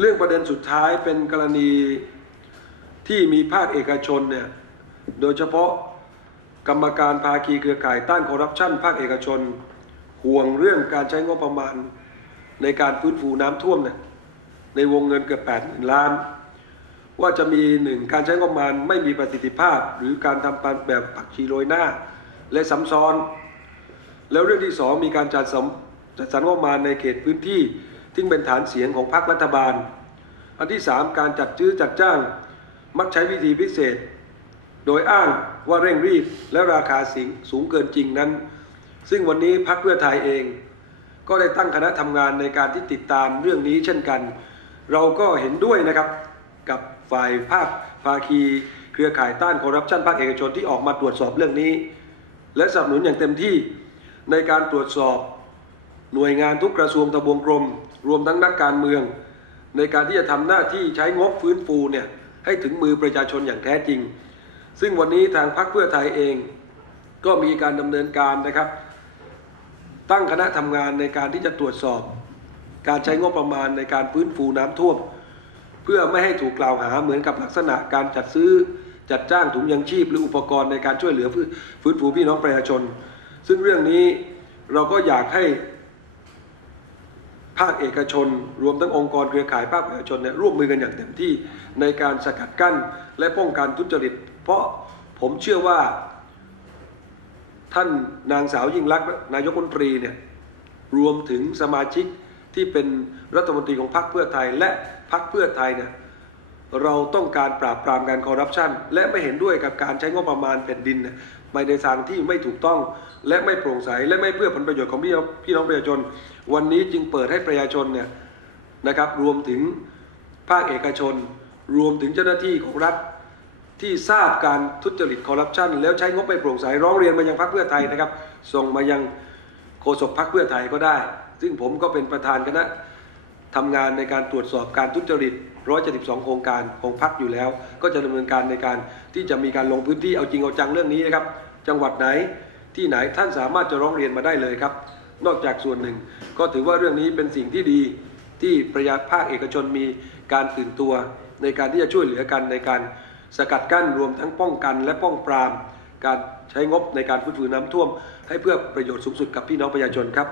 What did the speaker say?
เรื่องประเด็นสุดท้ายเป็นกรณีที่มีภาคเอกชนเนี่ยโดยเฉพาะกรรมการภาคีเครือข่ายต้านคอร์รัปชันภาคเอกชน ห่วงเรื่องการใช้งบประมาณ ในการฟื้นฟูน้ำท่วมเนี่ยในวงเงินเกือบ8ปดล้าน ว่าจะมีหนึ่งการใช้งบประมาณไม่มีประสิทธิภาพ หรือการทำแบบปักชีโรยหน้า และซ้ำซ้อน แล้วเรื่องที่สองมีการจัดสรรจัดสรรงบประมาณในเขตพื้นที่ ที่งเป็นฐานเสียงของพรรครัฐบาล อันที่สามการจัดซื้อจัดจ้าง มักใช้วิธีพิเศษ โดยอ้างว่าเร่งรีบและราคาสิงสูงเกินจริงนั้น ซึ่งวันนี้พรรคเพื่อไทยเอง ก็ได้ตั้งคณะทำงานในการที่ติดตามเรื่องนี้เช่นกัน เราก็เห็นด้วยนะครับกับฝ่ายภาคภาคีเครือข่ายต้านคอร์รัปชันภาคเอกชนที่ออกมาตรวจสอบเรื่องนี้ และสนับสนุนอย่างเต็มที่ในการตรวจสอบ หน่วยงานทุกกระทรวงทบวงกรม รวมทั้งนักการเมือง ในการที่จะทำหน้าที่ใช้งบฟื้นฟูเนี่ยให้ถึงมือประชาชนอย่างแท้จริง ซึ่งวันนี้ทางพรรคเพื่อไทยเอง ก็มีการดำเนินการนะครับ ตั้งคณะทำงานในการที่จะตรวจสอบ การใช้งบประมาณในการฟื้นฟูน้ำท่วม เพื่อไม่ให้ถูกกล่าวหาเหมือนกับลักษณะการจัดซื้อจัดจ้างถุงยังชีพหรืออุปกรณ์ในการช่วยเหลือฟื้นฟูพี่น้องประชาชน ซึ่งเรื่องนี้เราก็อยากให้ ภาคเอกชน รวมทั้งองค์กรเครือข่ายภาคเอกชนเนี่ยร่วมมือกันอย่างเต็มที่ในการสกัดกั้นและป้องกันทุจริต เพราะผมเชื่อว่า ท่านนางสาวยิ่งรักษณ์นายกรัฐมนตรีเนี่ยรวมถึงสมาชิกที่เป็นรัฐมนตรีของพรรคเพื่อไทยและพรรคเพื่อไทยเนี่ย เราต้องการปราบปรามการคอร์รัปชันและไม่เห็นด้วยกับการใช้งบประมาณแผ่นดินไปในทางที่ไม่ถูกต้องและไม่โปร่งใสและไม่เพื่อผลประโยชน์ของพี่น้องประชาชน วันนี้จึงเปิดให้ประชาชนเนี่ยนะครับรวมถึงภาคเอกชน รวมถึงเจ้าหน้าที่ของรัฐที่ทราบการทุจริตคอร์รัปชันแล้วใช้งบไม่โปร่งใสร้องเรียนมายังพรรคเพื่อไทยนะครับ ส่งมายังโฆษกพรรคเพื่อไทยก็ได้ ซึ่งผมก็เป็นประธานคณะ ทำงานในการตรวจสอบการทุจริต 172 โครงการของพรรคอยู่แล้ว ก็จะดำเนินการในการที่จะมีการลงพื้นที่เอาจริงเอาจังเรื่องนี้นะครับ จังหวัดไหนที่ไหนท่านสามารถจะร้องเรียนมาได้เลยครับ นอกจากส่วนหนึ่ง ก็ถือว่าเรื่องนี้เป็นสิ่งที่ดีที่ประยาภาคเอกชนมีการตื่นตัว ในการที่จะช่วยเหลือกันในการสกัดกั้นรวมทั้งป้องกัน และป้องปราม การใช้งบในการฟื้นฟูน้ำท่วม ให้เพื่อประโยชน์สูงสุดกับพี่น้องประชาชนครับ